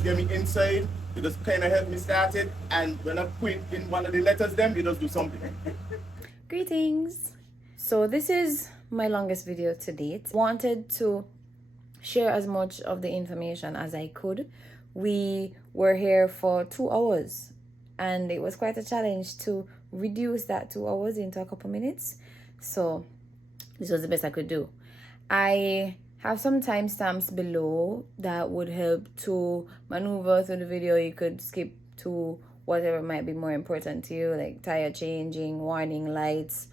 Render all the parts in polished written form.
just get me inside, you just kind of help me start it, and when I quit in one of the letters them, you just do something. Greetings. So this is my longest video to date. Wanted to share as much of the information as I could. We were here for 2 hours and it was quite a challenge to reduce that 2 hours into a couple minutes. So this was the best I could do. I have some timestamps below that would help to maneuver through the video. You could skip to whatever might be more important to you, like tire changing, warning lights,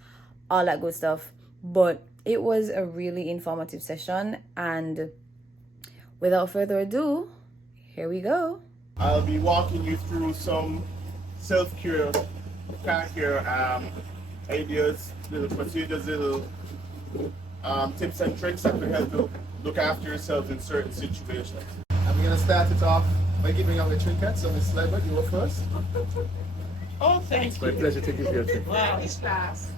all that good stuff. But it was a really informative session, and without further ado, here we go. I'll be walking you through some self-care, car care ideas, little procedures, little tips and tricks that will help you look after yourself in certain situations. And we're going to start it off by giving out the trinkets. So Ms. Sliber, you go first. Oh, thank you. It's my pleasure to give you a trinket. Wow, it's fast.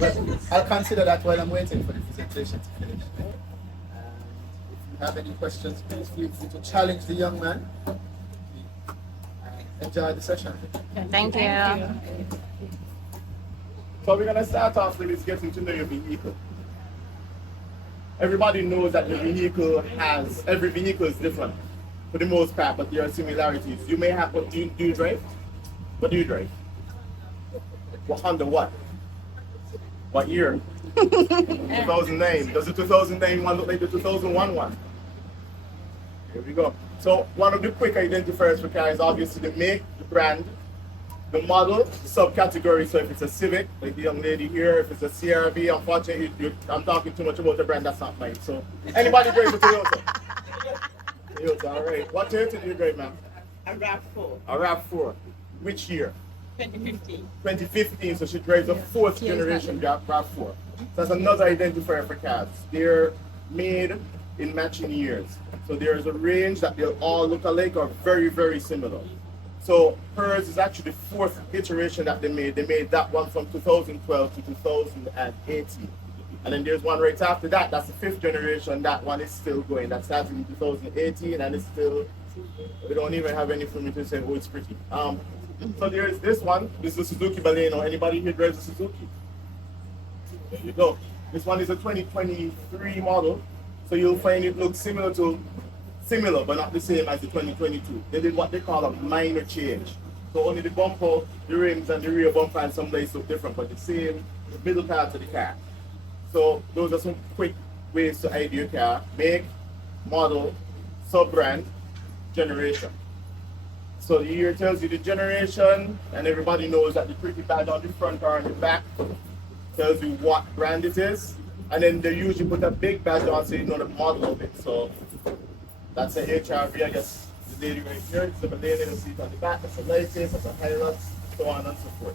But I'll consider that while I'm waiting for the presentation to finish. And if you have any questions, please feel free to challenge the young man. Enjoy the session. Thank you. So we're going to start off with is getting to know your vehicle. Everybody knows that every vehicle is different for the most part, but there are similarities. You may have, what do you drive? What do you drive? What Honda what? What year? 2009. Does the 2009 one look like the 2001 one? Here we go. So one of the quick identifiers for cars is obviously the make, the brand, the model, the subcategory. So if it's a Civic, like the young lady here, if it's a CRV, unfortunately, I'm talking too much about the brand, that's not mine. So anybody drive a Toyota? Toyota, all right. What Toyota do you drive, ma'am? A RAV4, A RAV4. Which year? 2015. 2015, so she drives a fourth generation RAV4. So that's another identifier for cars. They're made in matching years. So there's a range that they'll all look alike or very, very similar. So hers is actually the fourth iteration that they made. They made that one from 2012 to 2018. And then there's one right after that, that's the fifth generation. That one is still going. That started in 2018 and it's still, we don't even have any for me to say, oh, it's pretty. So there's this one. This is a Suzuki Baleno. Anybody here drives a Suzuki? There you go. This one is a 2023 model. So you'll find it looks similar, but not the same as the 2022. They did what they call a minor change. So only the bumper, the rims, and the rear bumper and some places look different, but the same middle part of the car. So those are some quick ways to ID your car: make, model, sub-brand, generation. So the year tells you the generation, and everybody knows that the pretty badge on the front or on the back tells you what brand it is. And then they usually put a big badge on so you know the model of it. So that's a HRV, I guess the lady right here. It's the Baleno seat on the back, that's a Lexus, that's a Hilux, so on and so forth.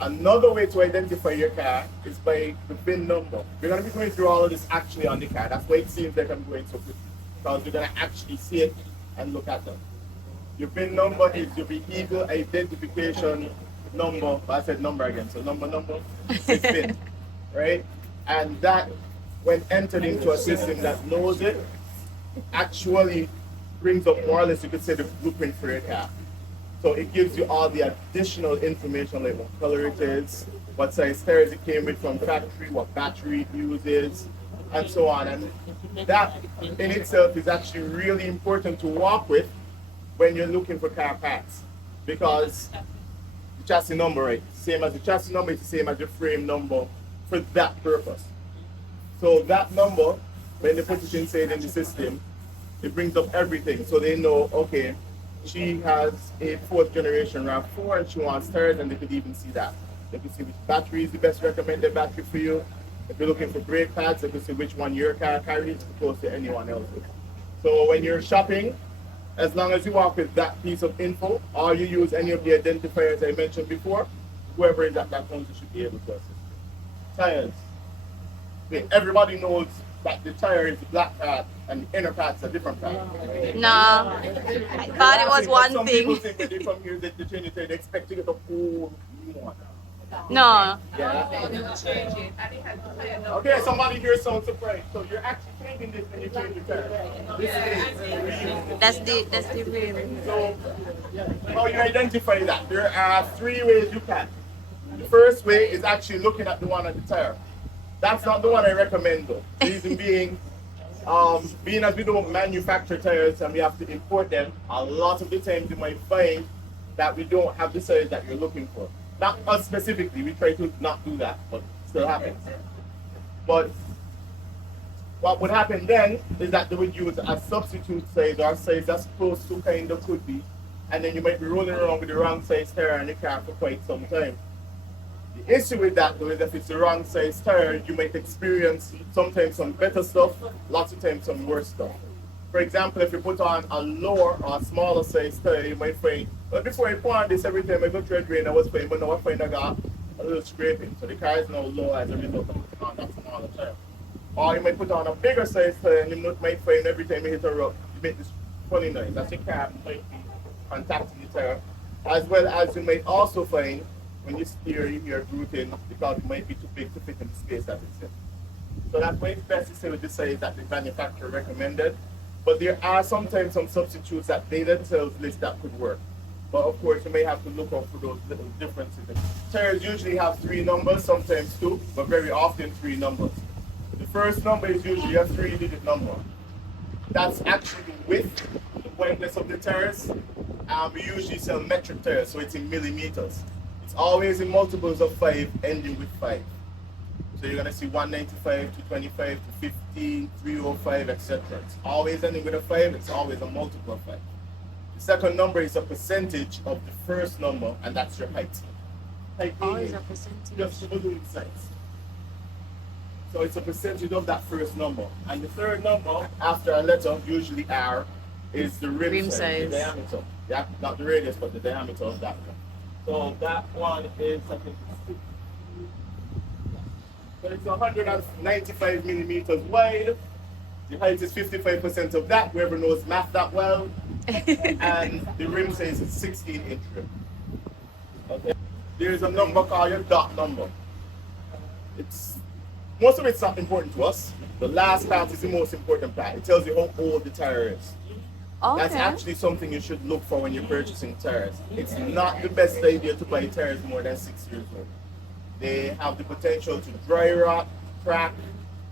Another way to identify your car is by the VIN number. We're going to be going through all of this actually on the car. That's why it seems like I'm going so quickly, because you're going to actually see it and look at them. Your VIN number is your vehicle identification number. I said number again, so number is VIN, right? And that, when entered into a system that knows it, actually brings up more or less, you could say, the blueprint for your car. So it gives you all the additional information, like what color it is, what size tires it came with from factory, what battery it uses, and so on. And that in itself is actually really important to work with when you're looking for car parts, because the chassis number, right? Same as the chassis number, it's the same as the frame number for that purpose. So that number, when they put it inside in the system, it brings up everything. So they know, okay, she has a fourth generation RAV4 and she wants tires, and they could even see that. They can see which battery is the best recommended battery for you. If you're looking for brake pads, they can see which one your car carries as opposed to anyone else's. So when you're shopping, as long as you walk with that piece of info, or you use any of the identifiers I mentioned before, whoever is at that counter should be able to assist. Tires. Everybody knows that the tire is the black part and the inner part's a different part. No, I thought it was one some thing. People think when they come here, they change it, they expect to get a whole new one. No. Okay, somebody here sounds surprised. So you're actually changing this when you change your tire. This is That's the real. so how you identify that? There are three ways you can. The first way is actually looking at the one on the tire. That's not the one I recommend though. Reason being, being as we don't manufacture tires and we have to import them, a lot of the times you might find that we don't have the size that you're looking for. Not us specifically, we try to not do that, but it still happens. But what would happen then is that they would use a substitute size or a size that's close to kind of could be, and then you might be rolling around with the wrong size tire in the car for quite some time. The issue with that though is if it's the wrong size tire, you might experience sometimes some better stuff, lots of times some worse stuff. For example, if you put on a lower or a smaller size tire, you might find, well, before I put on this, every time I go through a drain, I was fine, but now I find I got a little scraping. So the car is now low as a result of putting on that smaller tire. Or you might put on a bigger size tire and you might find every time you hit a rock, you make this funny noise. That's your car might be contacting the tire. As well as you might also find when you steer, you hear grooting because it might be too big to fit in the space that it's in. So that's why it's best to say with the size that the manufacturer recommended. But there are sometimes some substitutes that they themselves list that could work. But of course, you may have to look out for those little differences. Tires usually have 3 numbers, sometimes 2, but very often 3 numbers. The first number is usually a 3-digit number. That's actually the width, the wideness of the tires. We usually sell metric tires, so it's in millimeters. It's always in multiples of 5, ending with 5. So you're going to see 195, 225, 215, 305, etc. It's always ending with a 5, it's always a multiple of 5. The second number is a percentage of the first number, and that's your height. Height Always meaning a percentage. just the balloon size. So it's a percentage of that first number. And the third number, after a letter, usually R, is the rim size, the diameter. Yeah, not the radius, but the diameter of that one. So that one is, I think, so it's 195 millimeters wide. The height is 55% of that, whoever knows math that well. And the rim size is 16-inch rim. Okay. There's a number called your dot number. Most of it's not important to us. The last part is the most important part. It tells you how old the tire is. Okay. That's actually something you should look for when you're purchasing tires. It's not the best idea to buy tires more than 6 years old. They have the potential to dry rot, crack,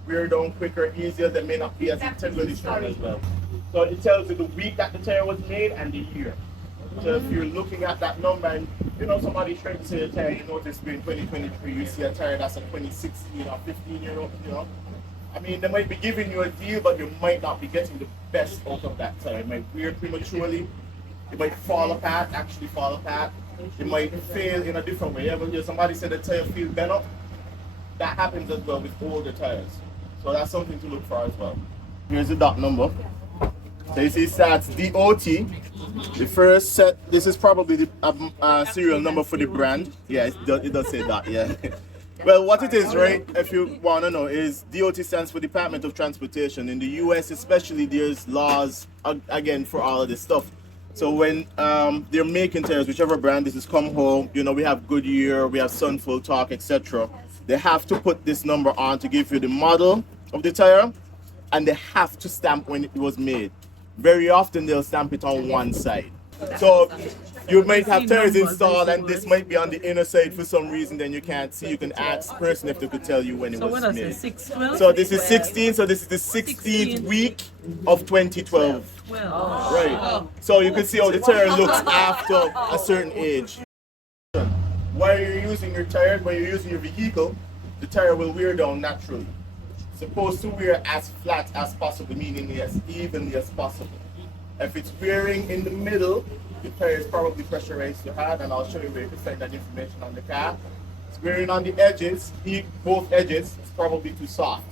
wear down quicker, easier. They may not be as integrally strong as well. So it tells you the week that the tire was made and the year. So if you're looking at that number and somebody trying to say a tire, you notice in 2023 you see a tire that's a 2016 or 15-year-old, I mean, they might be giving you a deal, but you might not be getting the best out of that tire. It might wear prematurely, it might actually fall apart. It might fail in a different way. Ever hear somebody say the tire feels bent up? That happens as well with older tires. So that's something to look for as well. Here's the dot number. So you see it starts DOT. The first set, this is probably the serial number for the brand. Yeah, it does say that, yeah. Well, what it is, right, if you want to know, is DOT stands for Department of Transportation. In the US especially, there's laws, again, for all of this stuff. So when they're making tires, whichever brand this is, come home, we have Goodyear, we have Sunfull, Torque, etc. They have to put this number on to give you the model of the tire, and they have to stamp when it was made. Very often they'll stamp it on one side. So you might have tires installed and this might be on the inner side for some reason, then you can't see. You can ask the person if they could tell you when it was made. So this is 16, so this is the 16th week of 2012. Right. So you can see how the tire looks after a certain age. While you're using your tire, when you're using your vehicle, the tire will wear down naturally. Supposed to wear as flat as possible, meaning as evenly as possible. If it's wearing in the middle, the tire is probably pressurized too hard, and I'll show you where you can find that information on the car. It's wearing on the edges, both edges, it's probably too soft.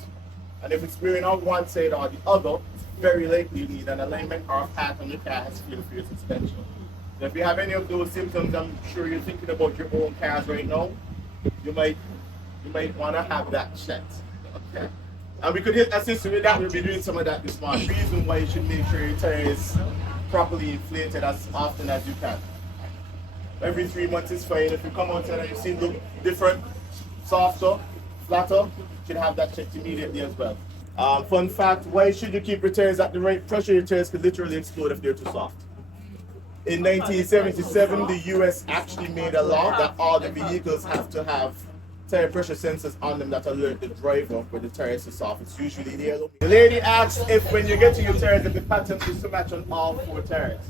And if it's wearing on one side or the other, it's very likely you need an alignment or a pad on your car has feel for your suspension. So if you have any of those symptoms, I'm sure you're thinking about your own cars right now, you might want to have that checked. Okay. And we could assist you with that. We'll be doing some of that this morning. Reason why you should make sure your tire is properly inflated as often as you can. every 3 months is fine. If you come outside and you see it look different, softer, flatter, you should have that checked immediately as well. Fun fact, why should you keep your tires at the right pressure? Your tires could literally explode if they're too soft. In 1977, the US actually made a law that all the vehicles have to have tire pressure sensors on them that alert the driver when the tires are soft. It's usually the yellow. The lady asked if when you get to your tires, if the pattern is to match on all 4 tires.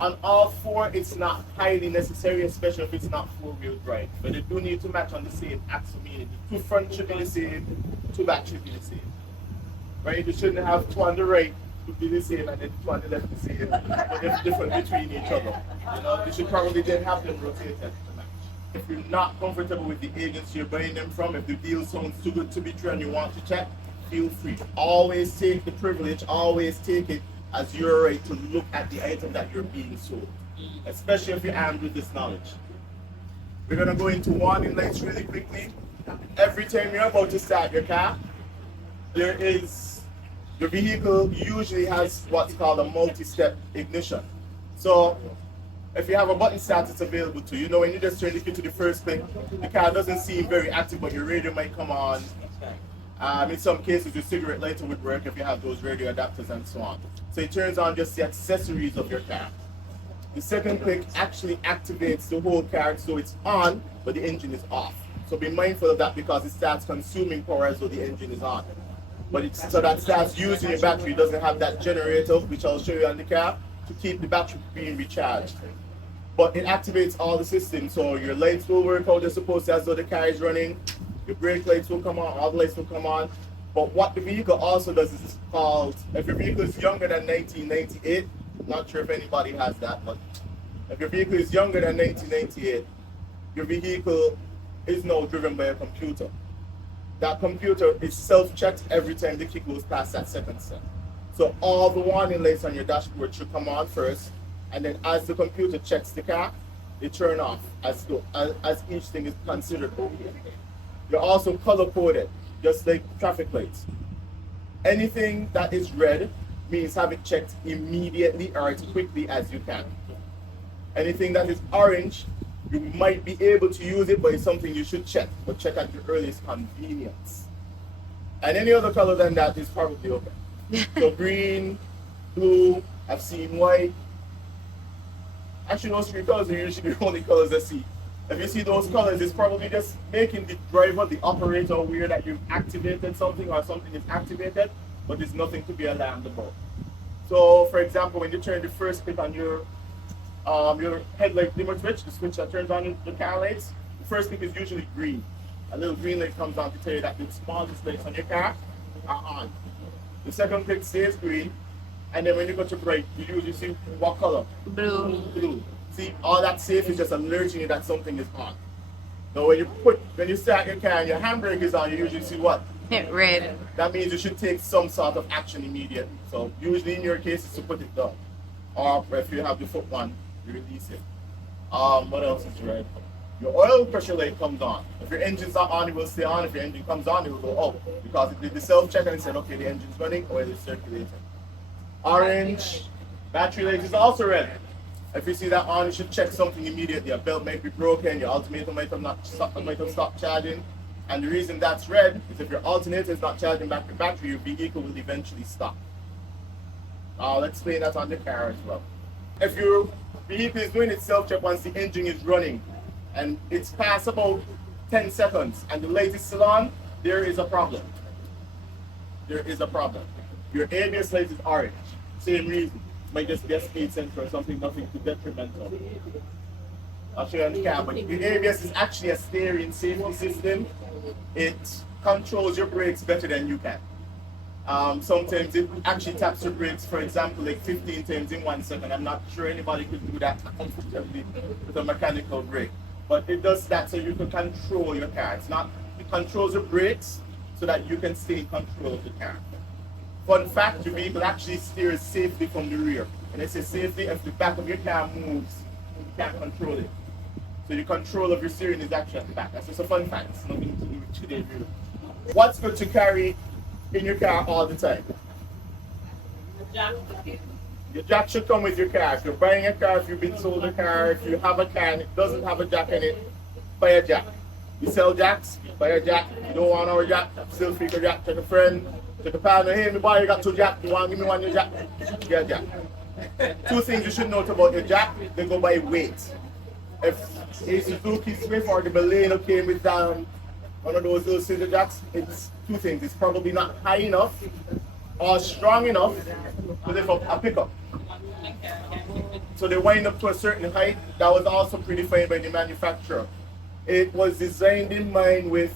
On all 4, it's not highly necessary, especially if it's not 4-wheel drive. But they do need to match on the same axle, meaning the 2 front should be the same, 2 back should be the same. Right? You shouldn't have 2 on the right to be the same and then 2 on the left the same. But they're different between each other. You know, you should probably then have them rotated to match. If you're not comfortable with the agency you're buying them from, if the deal sounds too good to be true and you want to check, feel free. Always take the privilege, always take it as your right to look at the item that you're being sold, especially if you're armed with this knowledge. We're going to go into warning lights really quickly. Every time you're about to start your car, your vehicle usually has what's called a multi-step ignition. So if you have a button start, it's available to you. You know, when you just turn the key to the first click, the car doesn't seem very active, but your radio might come on. In some cases, your cigarette lighter would work if you have those radio adapters and so on. So it turns on just the accessories of your car. The second click actually activates the whole car, so it's on, but the engine is off. So be mindful of that because it starts consuming power as though the engine is on. So that starts using your battery. It doesn't have that generator, which I'll show you on the car, to keep the battery being recharged. But it activates all the systems, so your lights will work how they're supposed to as though the car is running. Your brake lights will come on, all the lights will come on. But what the vehicle also does is called, if your vehicle is younger than 1998, not sure if anybody has that, but if your vehicle is younger than 1998, your vehicle is now driven by a computer. That computer is self-checked every time the key goes past that second step. So all the warning lights on your dashboard should come on first, and then as the computer checks the car, they turn off as each thing is considered okay. You're also color-coded, just like traffic lights. Anything that is red means have it checked immediately or as quickly as you can. Anything that is orange, you might be able to use it, but it's something you should check, but check at your earliest convenience. And any other color than that is probably okay. So green, blue, I've seen white. Actually, those 3 colors are usually the only colors I see. If you see those colors, it's probably just making the driver, the operator, aware that you've activated something or something is activated, but there's nothing to be alarmed about. So, for example, when you turn the first click on your headlight dimmer switch, the switch that turns on the car lights, the first click is usually green. A little green light comes on to tell you that the smallest lights on your car are on. The second click stays green, and then when you go to bright, you usually see what color? Blue. Blue. See, all that safe is just alerting you that something is on. Now when you start your car and your handbrake is on, you usually see what? Red. That means you should take some sort of action immediately. So usually in your case, it's to put it down. Or if you have the foot one, you release it. What else is red? Your oil pressure light comes on. If your engine's not on, it will stay on. If your engine comes on, it will go out. Because it did the self-check and it said, okay, the engine's running, oil is circulating. Orange, battery light is also red. If you see that on, you should check something immediately. Your belt might be broken, your alternator might have stopped charging. And the reason that's red is if your alternator is not charging back the battery, your vehicle will eventually stop. I'll explain that on the car as well. If your vehicle is doing its self-check once the engine is running, and it's past about 10 seconds, and the light is still on, there is a problem. There is a problem. Your ABS light is orange. Same reason. Might just be a speed sensor or something, nothing too detrimental. I'll show you on the car, but the ABS is actually a steering safety system. It controls your brakes better than you can. Sometimes it actually taps your brakes, for example, like 15 times in 1 second. I'm not sure anybody could do that comfortably with a mechanical brake. But it does that so you can control your car. It controls your brakes so that you can stay in control of the car. Fun fact, your vehicle actually steers safely from the rear. And I say safely, if the back of your car moves, you can't control it. So your control of your steering is actually at the back. That's just a fun fact. It's nothing to do with today's video. What's good to carry in your car all the time? Jumpstarting. Your jack should come with your car. If you're buying a car, if you've been sold a car, if you have a car and it doesn't have a jack in it, buy a jack. You sell jacks, buy a jack. You don't want our jack, still free a jack. Take a friend, take a partner. Hey, me boy, you got 2 jacks. You want to give me 1 your jack? Get a jack. 2 things you should note about your jack, they go by weight. If a Suzuki Swift or the Baleno came with one of those little scissor jacks, it's 2 things. It's probably not high enough or strong enough to lift up a pickup. So they wind up to a certain height. That was also predefined by the manufacturer. It was designed in mind with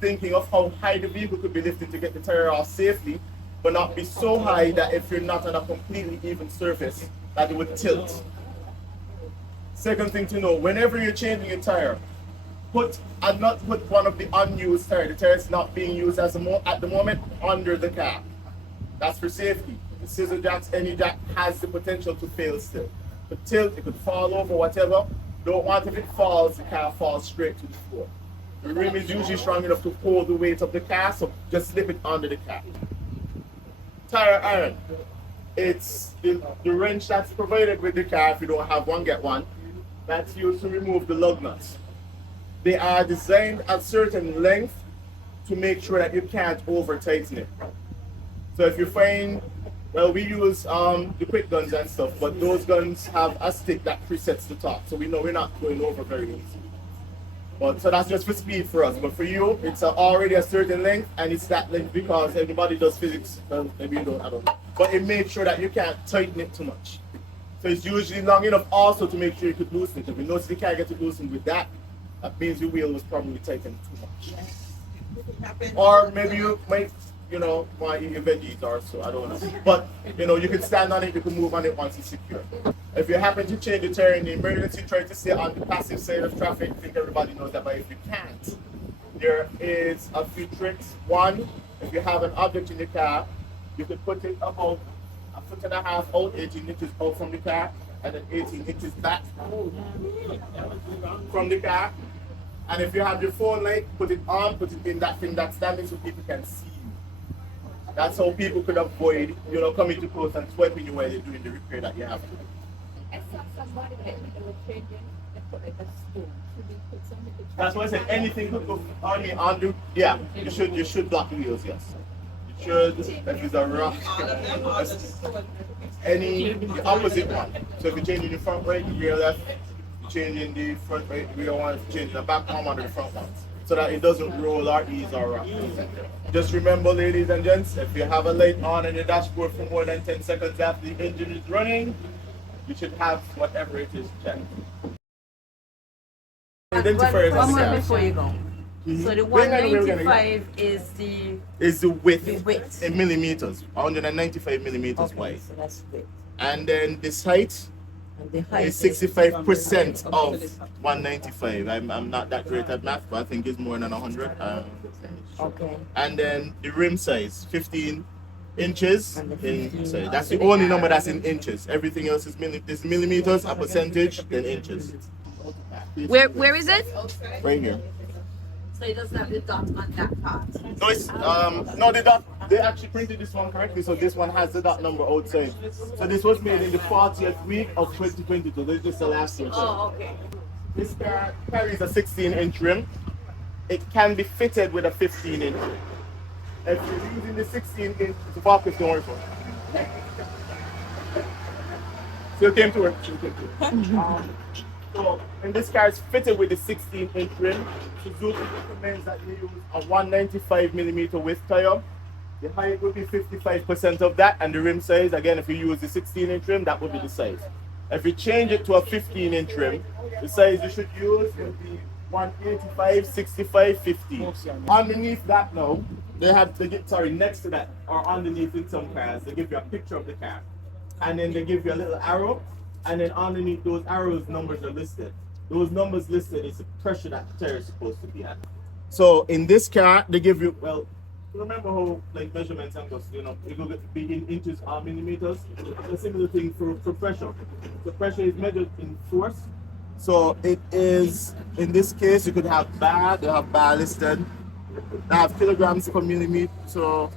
thinking of how high the vehicle could be lifted to get the tire off safely, but not be so high that if you're not on a completely even surface, that it would tilt. Second thing to know, whenever you're changing a tire, put one of the unused tires, the tire is not being used at the moment, under the car. That's for safety. The scissor jacks, any jack has the potential to fail still. It could tilt, it could fall over, whatever. Don't want if it falls, the car falls straight to the floor. The rim is usually strong enough to hold the weight of the car, so just slip it under the car. Tire iron. It's the wrench that's provided with the car. If you don't have one, get one. That's used to remove the lug nuts. They are designed at certain length to make sure that you can't over tighten it. So if you find, well, we use the quick guns and stuff, but those guns have a stick that presets the top, so we know we're not going over very easy. But so that's just for speed for us. But for you, it's already a certain length, and it's that length because everybody does physics. Well, maybe you don't, I don't know. But it makes sure that you can't tighten it too much. So it's usually long enough also to make sure you could loosen it. If you notice you can't get it loosened with that, that means your wheel was probably tightened too much. Or maybe you might, want to eat your veggies or so, I don't know. But, you can stand on it, you can move on it once it's secure. If you happen to change the tire in the emergency, try to stay on the passive side of traffic. I think everybody knows that, but if you can't, there is a few tricks. One, if you have an object in the car, you could put it about 1.5 feet out, 18 inches out from the car, and then 18 inches back from the car. And if you have your phone light, put it on, put it in that thing that's standing so people can see you. That's how people could avoid, coming too close and swiping you while you're doing the repair that you have to do. I saw somebody that they were changing, they put like a spoon. Should we put something to That's why I said anything could go on me, undo. Yeah, you should block the wheels, yes. You should, if it's a rough, the opposite one. So if you're changing the front right, the rear left, you're changing the front right, the rear one, if you're changing the back arm under the front ones. So that it doesn't roll or ease or rock. Just remember, ladies and gents, if you have a light on in the dashboard for more than 10 seconds after the engine is running, you should have whatever it is checked. Identifiers One on the more car. before you go. So the We're gonna 195 is the is the width, width. in millimeters, 195 millimeters okay, wide. so that's width. And then this height And the height is 65% of 195. I'm not that great at math, but I think it's more than 100. Okay. And then the rim size, 15 inches And the in 15. size. That's the only number that's in inches. Everything else is millimeters, a percentage, then inches. Where is it? Right here. So it doesn't have the dot on that part. No, it's no, the dot. They actually printed this one correctly, so this one has the dot number outside. So this was made in the 40th week of 2022. This is just the last year. Oh, okay. This car carries a 16-inch rim. It can be fitted with a 15-inch rim. If you're using the 16-inch, it's a 450, don't worry for it. Still came to work. So, and this car is fitted with the 16-inch rim. Suzuki recommends that you use a 195 millimeter width tire. The height will be 55% of that, and the rim size, again, if you use the 16-inch rim, that would be the size. If you change it to a 15-inch rim, the size you should use will be 185, 65, 50. Underneath that now, next to that, or underneath in some cars, they give you a picture of the car. And then they give you a little arrow, and then underneath those arrows, numbers are listed. Those numbers listed is the pressure that the tire is supposed to be at. So in this car, they give you, well, remember how measurements and goes, it will be in inches or millimeters. It's a similar thing for pressure. The pressure is measured in force. So it is, in this case, you could have bar, they have bar listed. They have kilograms per millimeter. So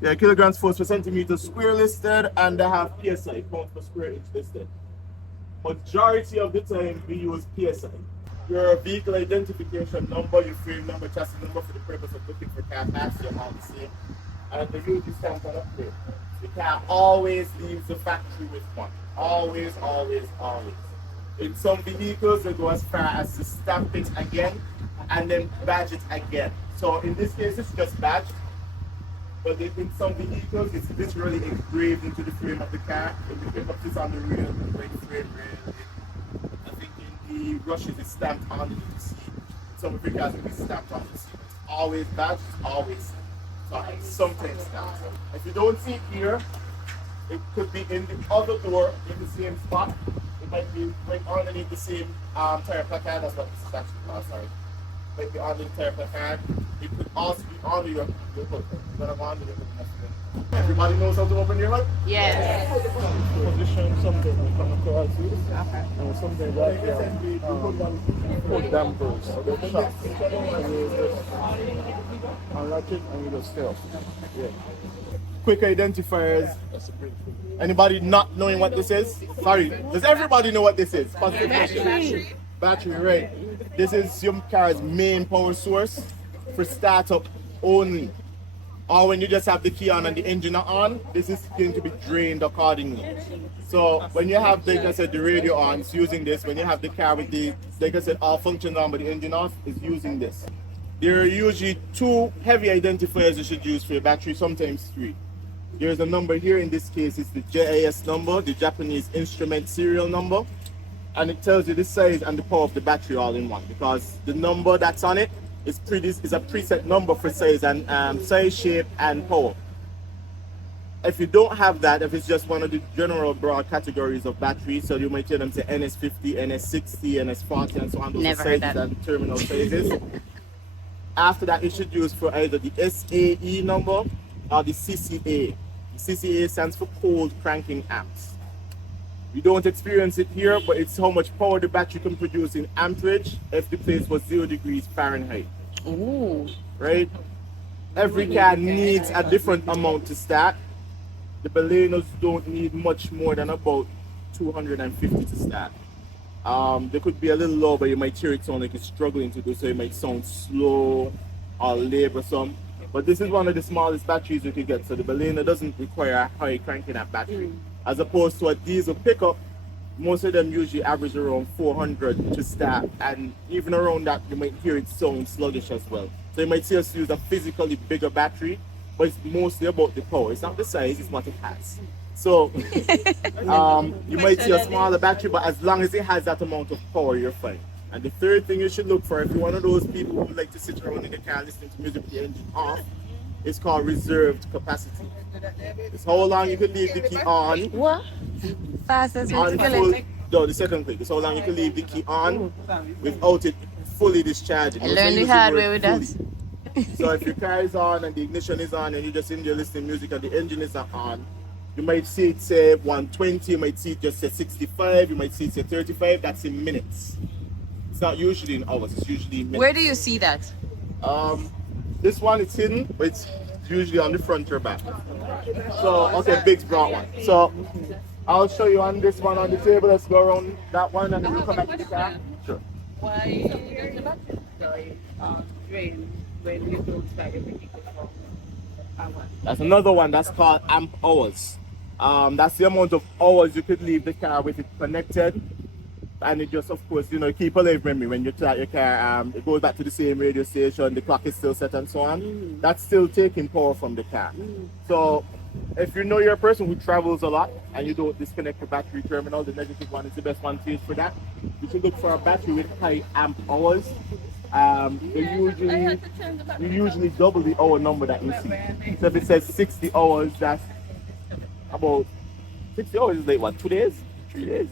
Yeah, kilograms force per centimeter square listed, and they have PSI, pounds per square inch listed. Majority of the time we use PSI. Your vehicle identification number, your frame number, chassis number for the purpose of looking for car parts, they're all the same. And the usually stands on upgrade. The car always leaves the factory with one. Always, always, always. In some vehicles, they go as far as to stamp it again and then badge it again. So in this case, it's just badged. But in some vehicles, it's literally engraved into the frame of the car. If you pick up this on the rail, the brake frame rail, I think in the rushes, it's stamped onto the seat. Some of the cars will be stamped onto the seat. It's always badged, it's always sometimes stamped. If you don't see it here, it could be in the other door in the same spot. It might be right underneath the same tire placard. That's what this is actually called, sorry. It might be underneath the tire placard. It could also be under your hood. Everybody knows how to open your hood? Yes. Position something will come across you. And something like put dampers or the shocks. And you just unlock it and you just stay up. Yeah. Quick identifiers. Anybody not knowing what this is? Sorry, does everybody know what this is? Battery, right. This is your car's main power source for startup only. Or when you just have the key on and the engine are on, this is going to be drained accordingly. So when you have, like I said, the radio on, it's using this. When you have the car with the, like I said, all functions on but the engine off, it's using this. There are usually 2 heavy identifiers you should use for your battery, sometimes 3. There's a number here, in this case it's the JIS number, the Japanese instrument serial number, and it tells you the size and the power of the battery all in one, because the number that's on it is a preset number for size and size, shape and power. If you don't have that, if it's just one of the general broad categories of batteries, so you might hear them say NS50, NS60, NS40 and so on, those are sizes and terminal sizes. After that, you should use for either the SAE number or the CCA. The CCA stands for cold cranking amps. You don't experience it here, but it's how much power the battery can produce in amperage if the place was 0 degrees Fahrenheit. Ooh. Right? Every car needs a different amount to start. The Balenos don't need much more than about 250 to start. They could be a little low, but you might hear it sound like it's struggling to do so. It might sound slow or laborsome. But this is one of the smallest batteries you can get. So the Baleno doesn't require a high cranking amp battery. As opposed to a diesel pickup, most of them usually average around 400 to start. And even around that, you might hear it sound sluggish as well. So you might see us use a physically bigger battery, but it's mostly about the power. It's not the size, it's what it has. So you might see a smaller battery, but as long as it has that amount of power, you're fine. And the third thing you should look for, if you're one of those people who like to sit around in the car listening to music with the engine off, it's called reserved capacity. It's how long you can leave the key on. What? Fastest way to On kill full, it. no, the second click. It's how long you can leave the key on without it fully discharging. I learned the hard way with that. So if your car is on and the ignition is on and you just in there listening to music and the engine is not on, you might see it say 120, you might see it just say 65, you might see it say 35. That's in minutes. It's not usually in hours, it's usually in minutes. Where do you see that? This one is hidden, but it's usually on the front or back. So, okay, Biggs brought one. So, I'll show you on this one on the table. Let's go around that one and then we'll come back to the car. Sure. Why is the battery drain when you don't start your vehicle for hours? That's another one that's called amp hours. That's the amount of hours you could leave the car with it connected. And it just, of course, you know, keep a live memory when you start your car. It goes back to the same radio station, the clock is still set and so on. That's still taking power from the car. So if you know you're a person who travels a lot and you don't disconnect the battery terminal, the negative one is the best one to use for that. You should look for a battery with high amp hours. You usually double the hour number that you see. So if it says 60 hours, that's about 60 hours is like what, 2 days? 3 days?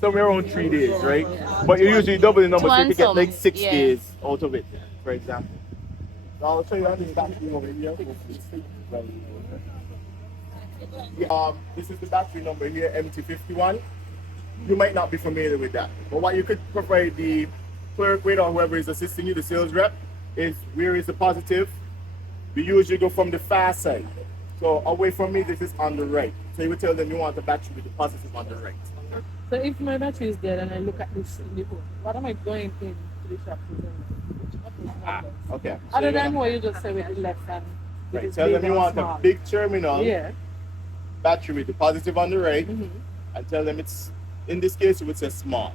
Somewhere around 3 days, right? But you usually double the number so you can get like 6 days out of it, for example. So I'll show you how this battery over here. This is the battery number here, MT51. You might not be familiar with that. But what you could provide the clerk with or whoever is assisting you, the sales rep, is where is the positive. We usually go from the far side. So away from me, this is on the right. So you would tell them you want the battery with the positive on the right. So if my battery is dead and I look at this in the book, what am I going into the shop to do? Which button is number? Okay. So Other you're than gonna- what you just said with the left hand. with right. this Tell them big you and want small. a big terminal Yeah. battery with the positive on the right, Mm-hmm. and tell them it's, in this case, you would say small.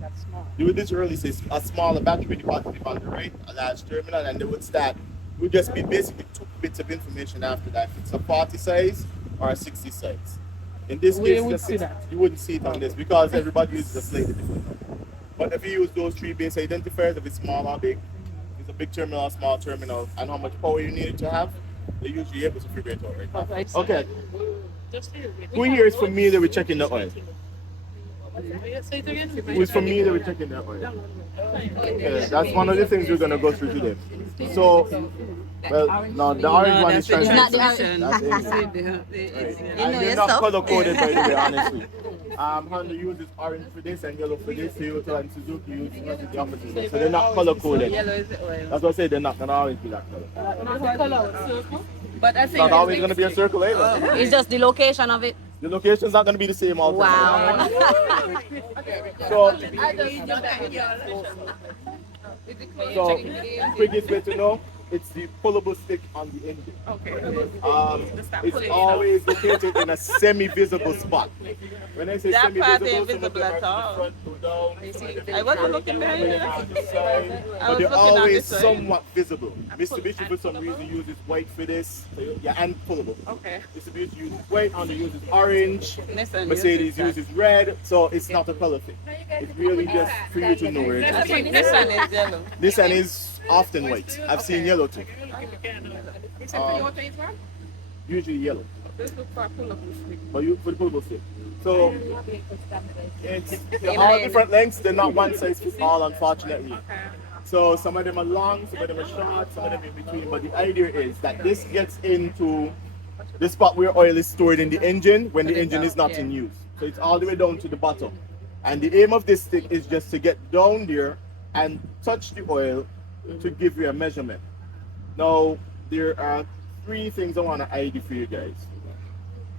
That's small. You would literally say a smaller battery with the positive on the right, a large terminal, and they would start. It would just be basically 2 bits of information after that. If it's a 40 size or a 60 size. In this We case, would the see 60 that. you wouldn't see it on this because everybody uses a slightly different number. But if you use those 3 base identifiers, if it's small or big, it's a big terminal or small terminal, and how much power you need it to have, they usually able to figure it out right now. Okay. Okay, Just here. who here is familiar with checking the oil? Say it again. Who is familiar with checking the oil? Okay, that's one of the things we're gonna go through today. So, well, no, the orange one is It's not the transmission. orange. That's English. Right. You know And they're yourself. not color coded by the way, honestly. Honda uses orange for this and yellow for this. Toyota and Suzuki use the opposite. So they're not color coded. Yellow is the oil. That's what I say. They're not gonna always be that color. What's the color? Circle? But I It's not always gonna be a circle either. it's just the location of it. The location's not gonna be the same all the time. Wow. So, so quickest way to know, it's the pullable stick on the engine. It's always located in a semi-visible spot. When I say That part semi-visible, ain't some of visible them at are all. to the front, to down, I wasn't looking behind you. on the side, I but was they're looking on always this side. somewhat visible. Mitsubishi for some reason uses white for this, so yeah, and pullable. Okay. Mitsubishi uses white, Honda uses orange, Nissan Mercedes uses uses red, so it's not a color thing. It's really just for you to know where it I is. think Nissan is yellow. This one is often white. I've seen yellow too. Usually yellow, Let's look for a pull-up stick. but you for the pullable stick. So they're all different lengths. They're not one size fits all, unfortunately. So some of them are long, some of them are short, some of them in between. But the idea is that this gets into the spot where oil is stored in the engine when the engine is not in use. So it's all the way down to the bottom. And the aim of this stick is just to get down there and touch the oil to give you a measurement. Now, there are 3 things I want to ID for you guys.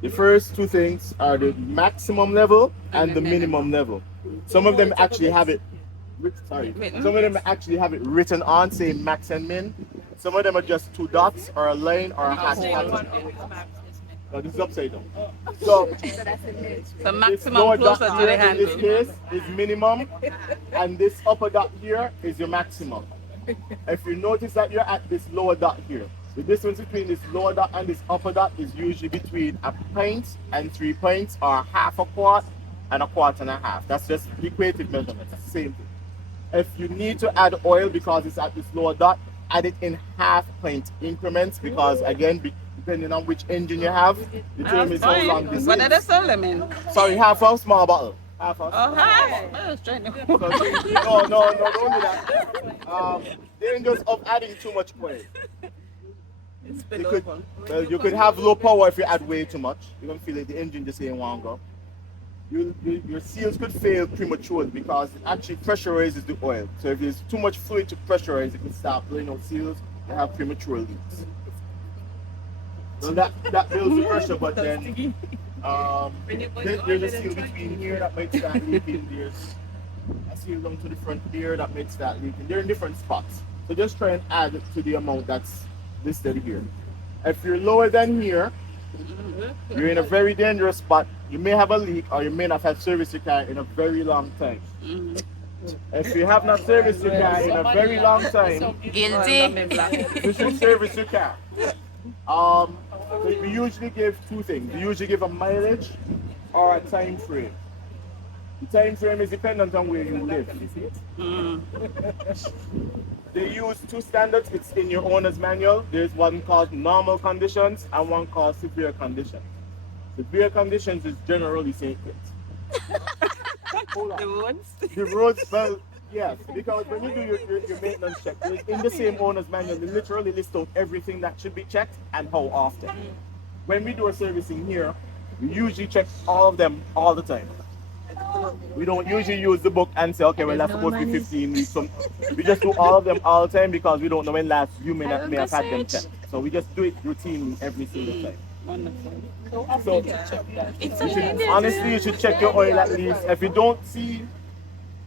The first 2 things are the maximum level and the minimum level. Some of them actually have it, some of them actually have it written on, saying max and min. Some of them are just 2 dots or a line or a hash pattern. No, this is upside down. So, So this maximum lower dot closer to here the in this handle. case is minimum, and this upper dot here is your maximum. If you notice that you're at this lower dot here, the distance between this lower dot and this upper dot is usually between a pint and 3 pints, or half a quart and a quart and a half. That's just equated measurements, same thing. If you need to add oil because it's at this lower dot, add it in half pint increments because again, depending on which engine you have, determines how long this What are the is. Solomon? Sorry, half a small bottle. Half a Oh, half. I was trying to. no, don't do that. Dangers of adding too much oil. It's You below. could, well, you could have low power if you add way too much. You're gonna feel like the engine just ain't want to go. Your seals could fail prematurely because it actually pressurizes the oil. So if there's too much fluid to pressurize, it could start blowing out seals and have premature leaks. So that builds the pressure, but then there's a seal between here that might start leaking. There's a seal down to the front here that might start leaking. They're in different spots. So just try and add to the amount that's listed here. If you're lower than here, you're in a very dangerous spot. You may have a leak or you may not have serviced your car in a very long time. If you have not serviced your car in a very long time, Guilty. you should service your car. We usually give 2 things. We usually give a mileage or a time frame. The time frame is dependent on where you live. They use 2 standards. It's in your owner's manual. There's one called normal conditions and one called severe conditions. Severe conditions is generally safety. The roads. The roads, well, yes, because when you do your maintenance check, in the same owner's manual, they literally list out everything that should be checked and how often. When we do our servicing here, we usually check all of them all the time. We don't usually use the book and say, okay, well, that's supposed to be 15 weeks. So we just do all of them all the time because we don't know when last you may have had them checked. So we just do it routinely every single time. Wonderful. So honestly, you should check your oil at least. If you don't see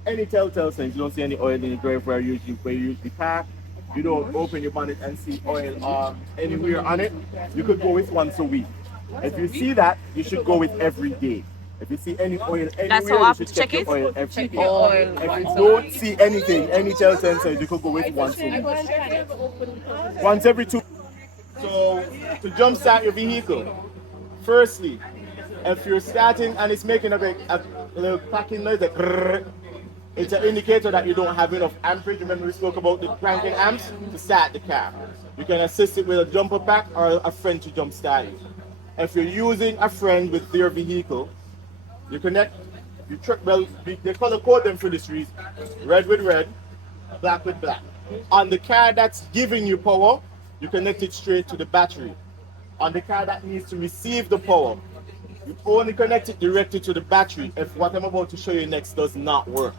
any telltale signs, you don't see any oil in the drive where you usually park, you don't open your bonnet and see oil anywhere on it, you could go with once a week. If you see that, you should go with every day. If you see any oil anywhere, how I you should check check your it? oil every day. Oil. If you don't see anything, any telltale signs, you could go with once a week. Once every 2. So to jumpstart your vehicle, firstly, if you're starting and it's making a little clacking noise, like brrr, it's an indicator that you don't have enough amperage. Remember we spoke about the cranking amps to start the car. You can assist it with a jumper pack or a friend to jumpstart it. If you're using a friend with their vehicle, you connect, they color code them for this reason. Red with red, black with black. On the car that's giving you power, you connect it straight to the battery. On the car that needs to receive the power, you only connect it directly to the battery if what I'm about to show you next does not work.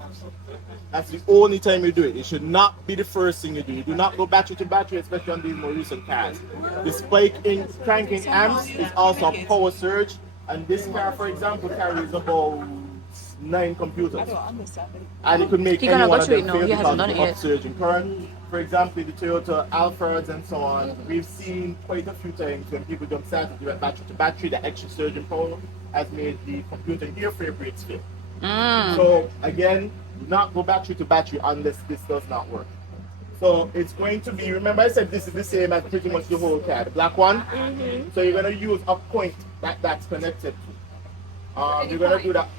That's the only time you do it. It should not be the first thing you do. You do not go battery to battery, especially on these more recent cars. The spike in cranking amps is also a power surge, and this car, for example, carries about 9 computers. And it could make any one of them fail because of the upsurge in current. For example, the Toyota Alphards and so on, we've seen quite a few times when people jump start to do battery to battery, the extra surge in power has made the computer airframe rates fail. So again, do not go battery to battery unless this does not work. So it's going to be, remember I said this is the same as pretty much the whole car, the black one. So you're going to use a point that's connected to. You're going to do that,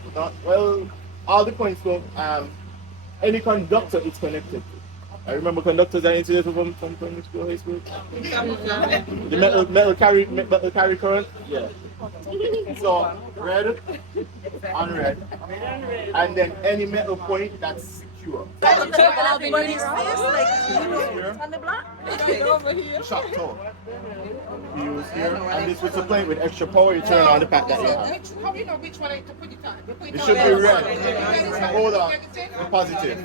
well, all the points don't, any conductor it's connected to. I remember conductors are insulated from primary school, high school. The metal carry current? Yeah. So red on red. And then any metal point that's secure. Everybody's face, like, on the block. The shock toe. You use here, and this was a plate with extra power. You turn on the pack that you have. How do you know which one to put it on? It should be red. Hold on. The positive.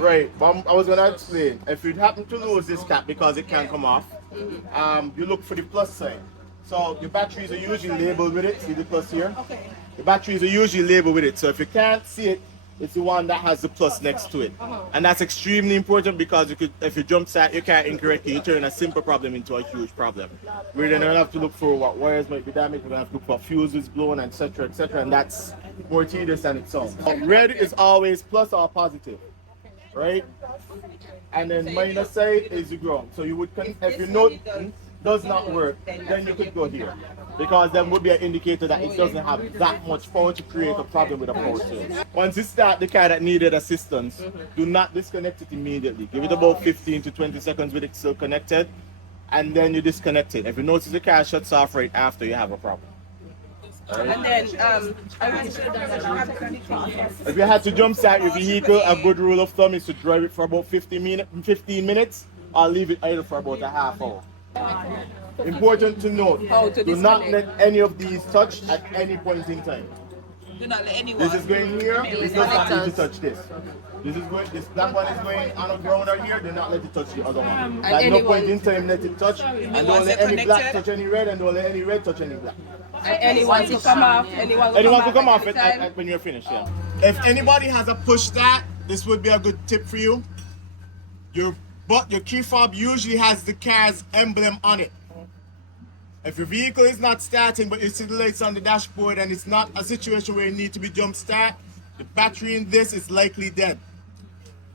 Right. But I was going to explain. If you happen to lose this cap because it can't come off, you look for the plus sign. So your batteries are usually labeled with it. See the plus here? Okay. The batteries are usually labeled with it. So if you can't see it, it's the one that has the plus next to it. And that's extremely important because if you jump start your car incorrectly, you turn a simple problem into a huge problem. We're then going to have to look for what wires might be damaged, we're going to have to look for fuses blown, etc., and that's more tedious than it sounds. Red is always plus or positive, right? And then minus side is the ground. So you would, if you know does not work, then you could go here. Because then would be an indicator that it doesn't have that much power to create a problem with a power source. Once you start the car that needed assistance, do not disconnect it immediately. Give it about 15 to 20 seconds with it still connected, and then you disconnect it. If you notice the car shuts off right after, you have a problem. Right? And then, if you had to jump start your vehicle, a good rule of thumb is to drive it for about 15 minutes or leave it idle for about a half hour. Important to note, do not let any of these touch at any point in time. do not let anyone. This is going here, it does not need to touch this. This black one is going on the ground right here, do not let it touch the other one. At no point in time let it touch, and don't let any black touch any red, and don't let any red touch any black. Anyone to come off, anyone can come off when you're finished, yeah. If anybody has a push start, this would be a good tip for you. Your key fob usually has the car's emblem on it. If your vehicle is not starting but you see the lights on the dashboard and it's not a situation where you need to be jump start, the battery in this is likely dead.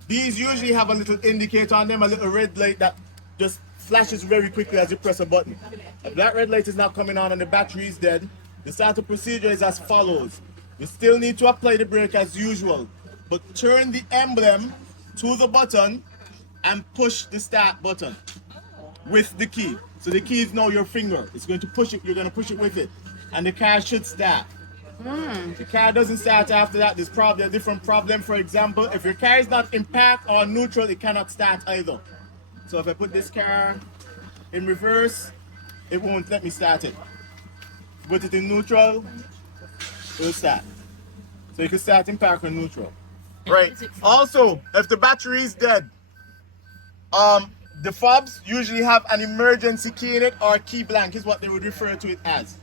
These usually have a little indicator on them, a little red light that just flashes very quickly as you press a button. If that red light is not coming on and the battery is dead, the startup procedure is as follows. You still need to apply the brake as usual, but turn the emblem to the button and push the start button with the key. So the key is now your finger. It's going to push it, you're going to push it with it, and the car should start. If the car doesn't start after that, there's probably a different problem. For example, if your car is not in park or neutral, it cannot start either. So if I put this car in reverse, it won't let me start it. Put it in neutral, it will start. So you can start in park or neutral. Right. Also, if the battery is dead, the fobs usually have an emergency key in it, or key blank is what they would refer to it as.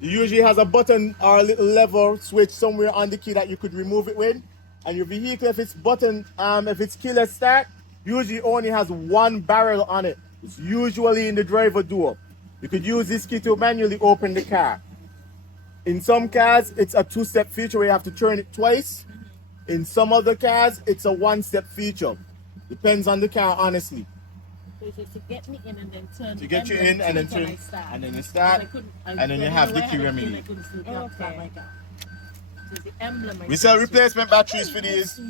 It usually has a button or a little lever switch somewhere on the key that you could remove it with. And your vehicle, if it's if it's keyless start, usually only has one barrel on it. It's usually in the driver door. You could use this key to manually open the car. In some cars, it's a two-step feature where you have to turn it twice. In some other cars, it's a one-step feature. Depends on the car, honestly. So it's just to get me in and then turn. To get you in and then turn, and then you start, and then you have the key remedy. Okay. So the emblem. We sell replacement batteries for these.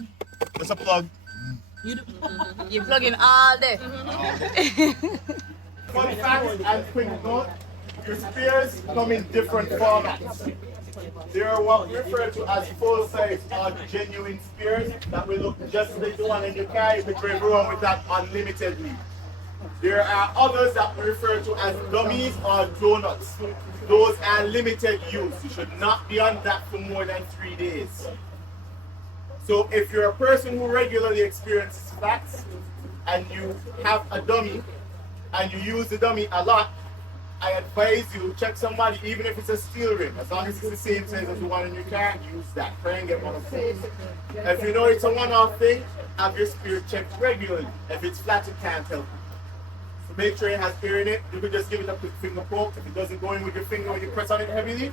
Just a plug. You plug in all day. Fun fact and quick note, your spares come in different formats. They are what we refer to as full-size or genuine spares that will look just like the one in your car. You could drive around with that unlimitedly. There are others that we refer to as dummies or donuts. Those are limited use. You should not be on that for more than 3 days. So if you're a person who regularly experiences flats and you have a dummy and you use the dummy a lot, I advise you check somebody, even if it's a steel rim, as long as it's the same size as the one in your car, use that. Try and get one of those. If you know it's a one-off thing, have your spare checked regularly. If it's flat, it can't help you. So make sure it has air in it. You can just give it a quick finger poke. If it doesn't go in with your finger when you press on it heavily,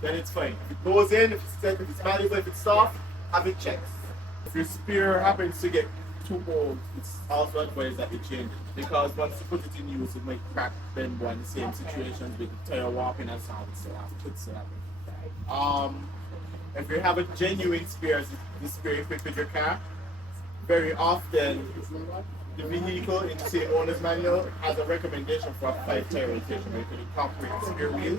then it's fine. If it goes in, if it's set, if it's malleable, if it's soft, have it checked. If your spare happens to get too old, it's also advised that you change it, because once you put it in use, it might crack, bend, go in the same situations with the tire warping and so on. If you have a genuine spare, the spare equipped with your car, very often the vehicle in the same owner's manual has a recommendation for a 5-tire rotation where you can incorporate the spare wheel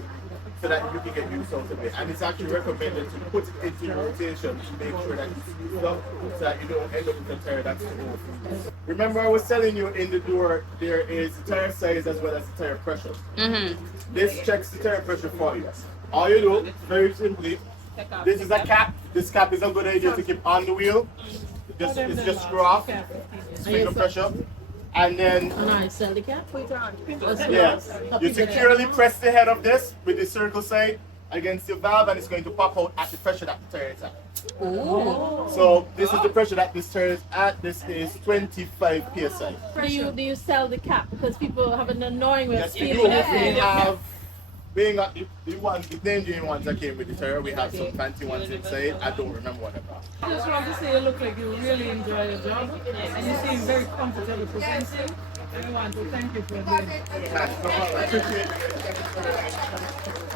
so that you can get use out of it. And it's actually recommended to put it into your rotation to make sure that it's used up so that you don't end up with a tire that's too old. Remember, I was telling you in the door there is the tire size as well as the tire pressure. This checks the tire pressure for you. All you do, very simply, this is a cap. This cap is a good idea to keep on the wheel. It's just screw off, finger pressure, and then you securely press the head of this with the circle side against the valve, and it's going to pop out at the pressure that the tire is at. So this is the pressure that this tire is at. This is 25 psi. Do you sell the cap, because people have an annoying way of Yes, you do. stealing We it? have, being the genuine ones that came with the tire, we have some fancy ones inside. I don't remember what they're called. I just want to say you look like you really enjoy your job and you seem very comfortable presenting. I want to thank you for doing it. I appreciate it.